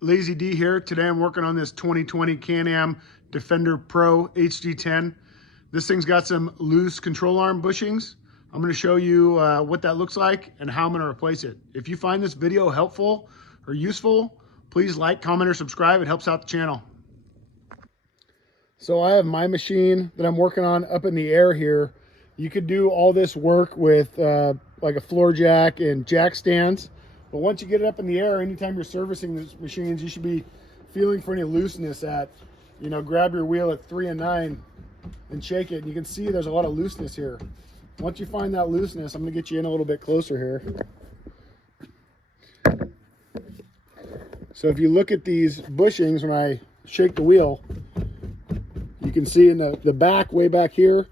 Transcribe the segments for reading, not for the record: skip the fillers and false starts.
Lazy D here. Today I'm working on this 2020 Can-Am Defender Pro HD10. This thing's got some loose control arm bushings. I'm going to show you what that looks like and how I'm going to replace it. If you find this video helpful or useful, please like, comment, or subscribe. It helps out the channel. So I have my machine that I'm working on up in the air here. You could do all this work with like a floor jack and jack stands. But once you get it up in the air, anytime you're servicing these machines, you should be feeling for any looseness at, grab your wheel at 3 and 9 and shake it. And you can see there's a lot of looseness here. Once you find that looseness, I'm gonna get you in a little bit closer here. So if you look at these bushings, when I shake the wheel, you can see in the back, way back here,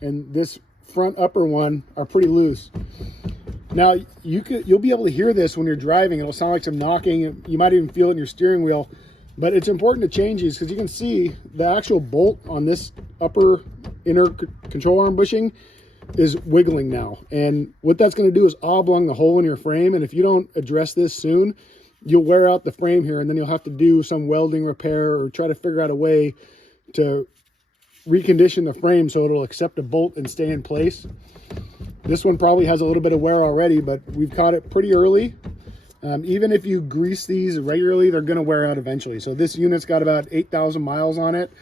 and this front upper one are pretty loose. Now you'll be able to hear this when you're driving. It'll sound like some knocking. You might even feel it in your steering wheel. But it's important to change these because you can see the actual bolt on this upper inner control arm bushing is wiggling now. And what that's going to do is oblong the hole in your frame. And if you don't address this soon, you'll wear out the frame here, and then you'll have to do some welding repair or try to figure out a way to recondition the frame so it'll accept a bolt and stay in place. This one probably has a little bit of wear already, but we've caught it pretty early. Even if you grease these regularly, they're going to wear out eventually. So this unit's got about 8,000 miles on it.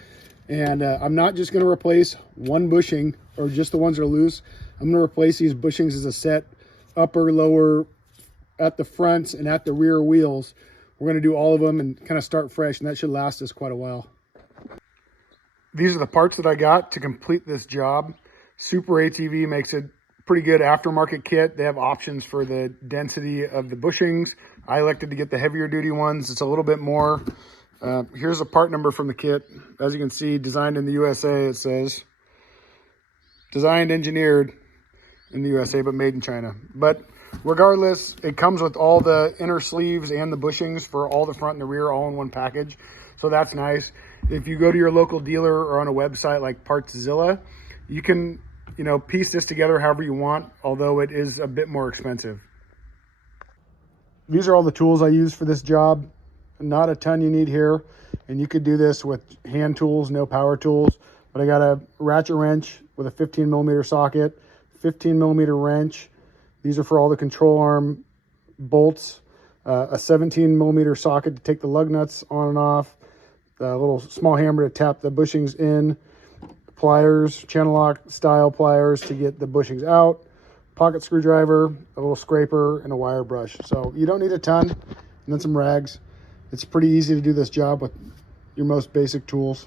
And I'm not just going to replace one bushing or just the ones that are loose. I'm going to replace these bushings as a set, upper, lower, at the fronts and at the rear wheels. We're going to do all of them and kind of start fresh, and that should last us quite a while. These are the parts that I got to complete this job. Super ATV makes a pretty good aftermarket kit. They have options for the density of the bushings. I elected to get the heavier duty ones. It's a little bit more. Here's a part number from the kit. As you can see, designed in the USA, it says. Designed, engineered in the USA, but made in China. But regardless, it comes with all the inner sleeves and the bushings for all the front and the rear all in one package. So that's nice. If you go to your local dealer or on a website like Partszilla, you can piece this together however you want, although it is a bit more expensive. These are all the tools I use for this job. Not a ton you need here, and you could do this with hand tools, no power tools. But I got a ratchet wrench with a 15 millimeter socket, 15 millimeter wrench. These are for all the control arm bolts, a 17 millimeter socket to take the lug nuts on and off, a little small hammer to tap the bushings in, pliers, channel lock style pliers to get the bushings out, pocket screwdriver, a little scraper, and a wire brush. So you don't need a ton, and then some rags. It's pretty easy to do this job with your most basic tools.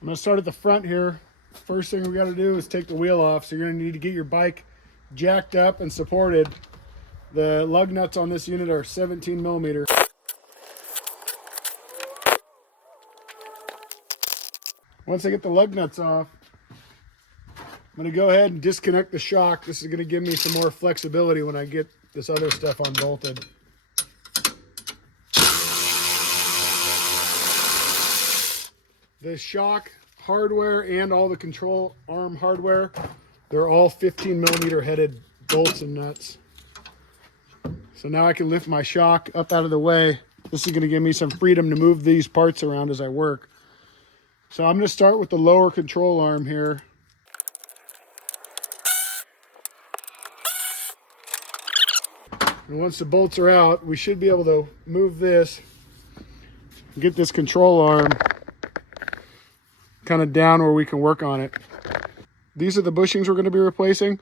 I'm going to start at the front here. First thing we got to do is take the wheel off. So you're going to need to get your bike jacked up and supported. The lug nuts on this unit are 17 millimeter. Once I get the lug nuts off, I'm going to go ahead and disconnect the shock. This is going to give me some more flexibility when I get this other stuff unbolted. The shock hardware and all the control arm hardware, they're all 15 millimeter headed bolts and nuts. So now I can lift my shock up out of the way. This is going to give me some freedom to move these parts around as I work. So I'm going to start with the lower control arm here. And once the bolts are out, we should be able to move this and get this control arm kind of down where we can work on it. These are the bushings we're going to be replacing.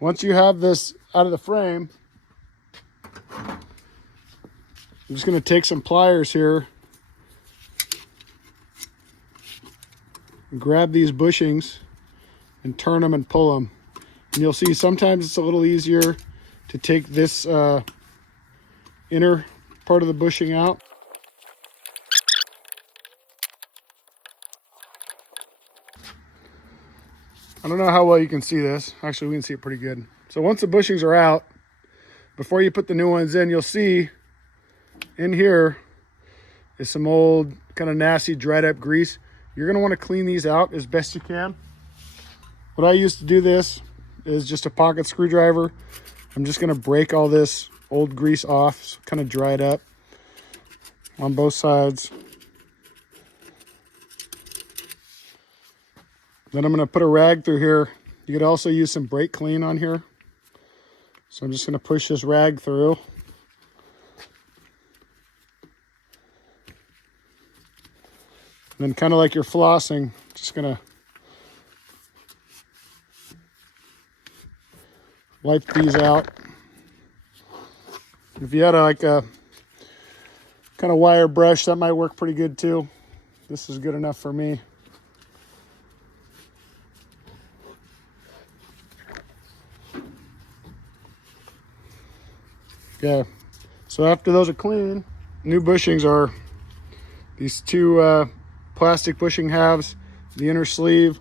Once you have this out of the frame, I'm just going to take some pliers here and grab these bushings and turn them and pull them. And you'll see sometimes it's a little easier to take this inner part of the bushing out. I don't know how well you can see this. Actually, we can see it pretty good. So once the bushings are out, before you put the new ones in, you'll see in here is some old kind of nasty dried up grease. You're going to want to clean these out as best you can. What I use to do this is just a pocket screwdriver. I'm just going to break all this old grease off, so kind of dry it up. on both sides. Then I'm going to put a rag through here. You could also use some brake clean on here. So I'm just going to push this rag through. And then kind of like you're flossing, just going to wipe these out. If you had like a kind of wire brush, that might work pretty good too. This is good enough for me. Okay, so after those are clean, new bushings are these two plastic bushing halves, the inner sleeve.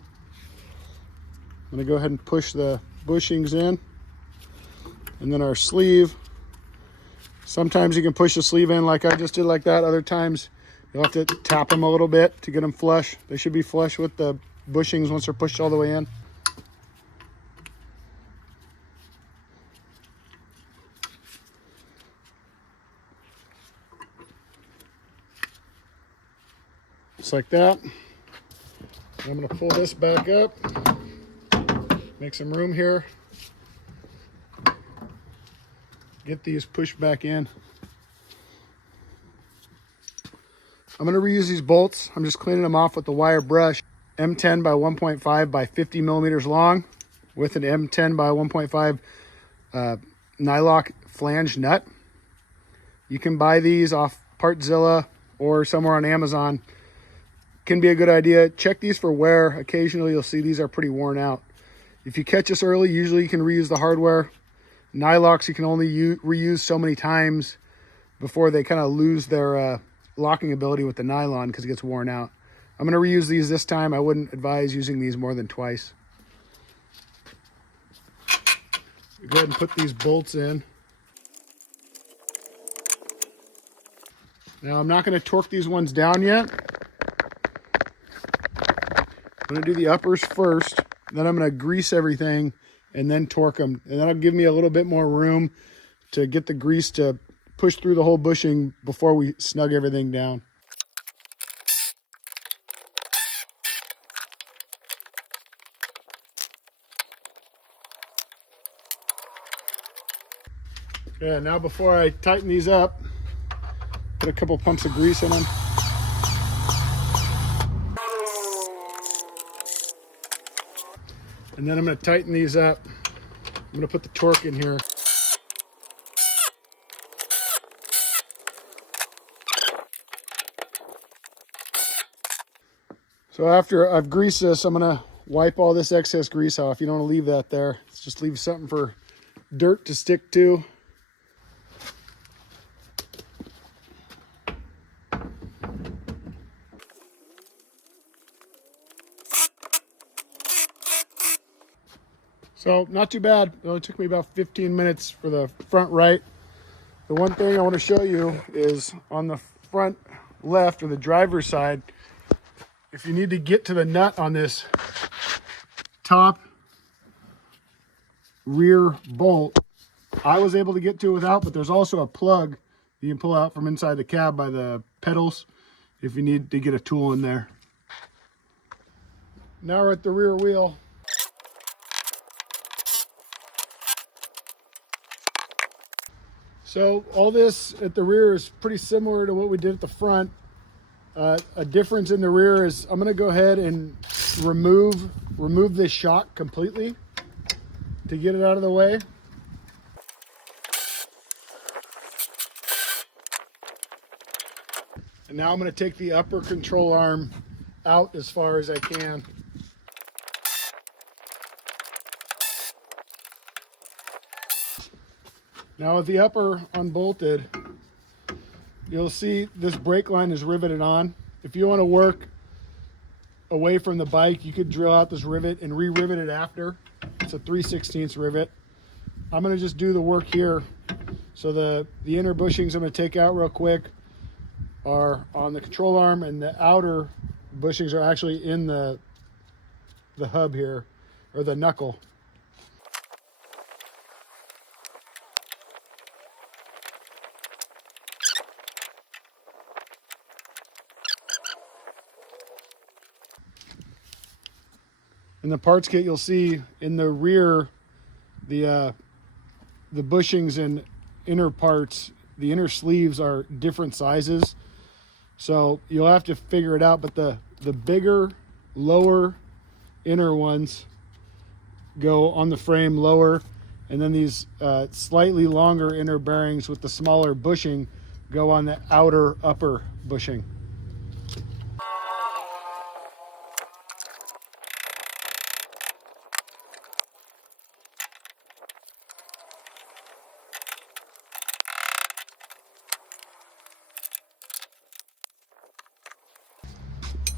I'm gonna go ahead and push the bushings in, and then our sleeve. Sometimes you can push the sleeve in like I just did like that. Other times you'll have to tap them a little bit to get them flush. They should be flush with the bushings once they're pushed all the way in. Just like that. And I'm gonna pull this back up, make some room here. Get these pushed back in. I'm going to reuse these bolts. I'm just cleaning them off with the wire brush. M10 by 1.5 by 50 millimeters long with an M10 by 1.5 nylock flange nut. You can buy these off Partzilla or somewhere on Amazon. Can be a good idea. Check these for wear. Occasionally you'll see these are pretty worn out. If you catch this early, usually you can reuse the hardware. Nylocks you can only reuse so many times before they kind of lose their locking ability with the nylon because it gets worn out. I'm going to reuse these this time. I wouldn't advise using these more than twice. Go ahead and put these bolts in. Now I'm not going to torque these ones down yet. I'm going to do the uppers first, then I'm going to grease everything and then torque them. And that'll give me a little bit more room to get the grease to push through the whole bushing before we snug everything down. Okay, now before I tighten these up, put a couple pumps of grease in them. And then I'm going to tighten these up. I'm going to put the torque in here. So after I've greased this, I'm going to wipe all this excess grease off. You don't want to leave that there. Just leave something for dirt to stick to. So not too bad. It only took me about 15 minutes for the front right. The one thing I want to show you is on the front left or the driver's side, if you need to get to the nut on this top rear bolt, I was able to get to it without, but there's also a plug you can pull out from inside the cab by the pedals if you need to get a tool in there. Now we're at the rear wheel. So all this at the rear is pretty similar to what we did at the front. A difference in the rear is I'm going to go ahead and remove this shock completely to get it out of the way. And now I'm going to take the upper control arm out as far as I can. Now with the upper unbolted, you'll see this brake line is riveted on. If you want to work away from the bike, you could drill out this rivet and re-rivet it after. It's a 3/16 rivet. I'm going to just do the work here. So the inner bushings I'm going to take out real quick are on the control arm, and the outer bushings are actually in the hub here, or the knuckle. In the parts kit, you'll see in the rear, the bushings and inner parts, the inner sleeves are different sizes. So you'll have to figure it out, but the bigger, lower inner ones go on the frame lower, and then these slightly longer inner bearings with the smaller bushing go on the outer upper bushing.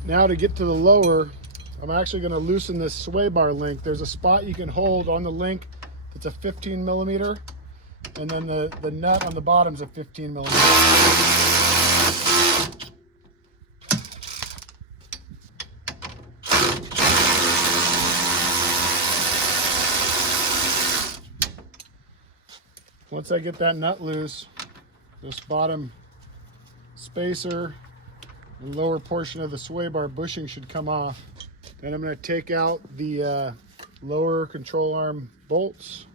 Now to get to the lower, I'm actually going to loosen this sway bar link. There's a spot you can hold on the link that's a 15 millimeter, and then the nut on the bottom is a 15 millimeter. Once I get that nut loose, this bottom spacer, the lower portion of the sway bar bushing should come off. Then I'm going to take out the lower control arm bolts.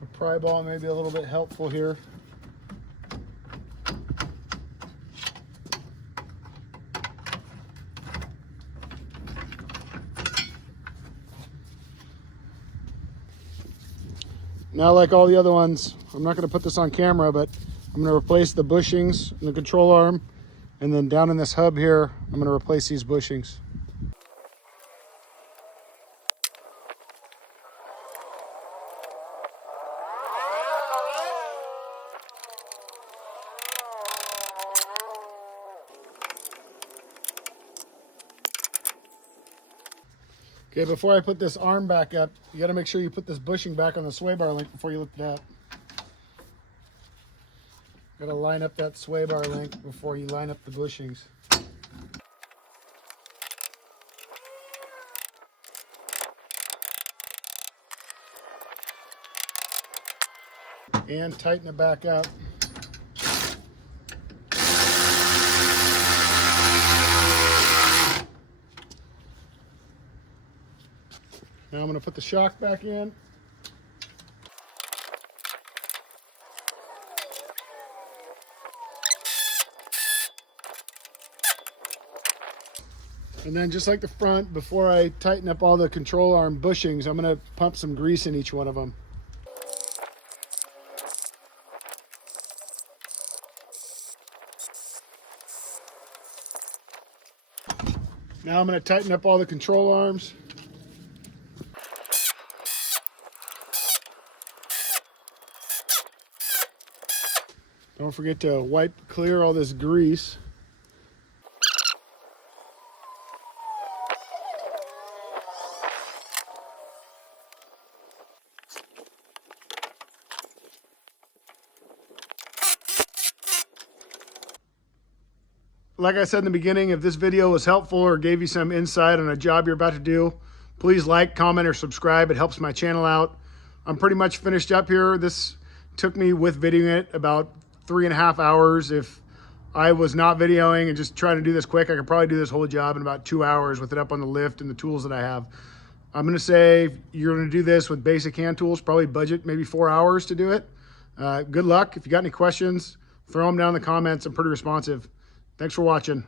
A pry ball may be a little bit helpful here. Now, like all the other ones, I'm not going to put this on camera, but I'm going to replace the bushings in the control arm, and then down in this hub here, I'm going to replace these bushings. Okay, before I put this arm back up, you got to make sure you put this bushing back on the sway bar link before you lift it up. Got to line up that sway bar link before you line up the bushings. And tighten it back up. Now I'm going to put the shock back in. And then just like the front, before I tighten up all the control arm bushings, I'm going to pump some grease in each one of them. Now I'm going to tighten up all the control arms. Don't forget to wipe clear all this grease. Like I said in the beginning, if this video was helpful or gave you some insight on a job you're about to do, please like, comment, or subscribe. It helps my channel out. I'm pretty much finished up here. This took me with videoing it about 3.5 hours. If I was not videoing and just trying to do this quick, I could probably do this whole job in about 2 hours with it up on the lift and the tools that I have. I'm going to say if you're going to do this with basic hand tools, probably budget maybe 4 hours to do it. Good luck. If you got any questions, throw them down in the comments. I'm pretty responsive. Thanks for watching.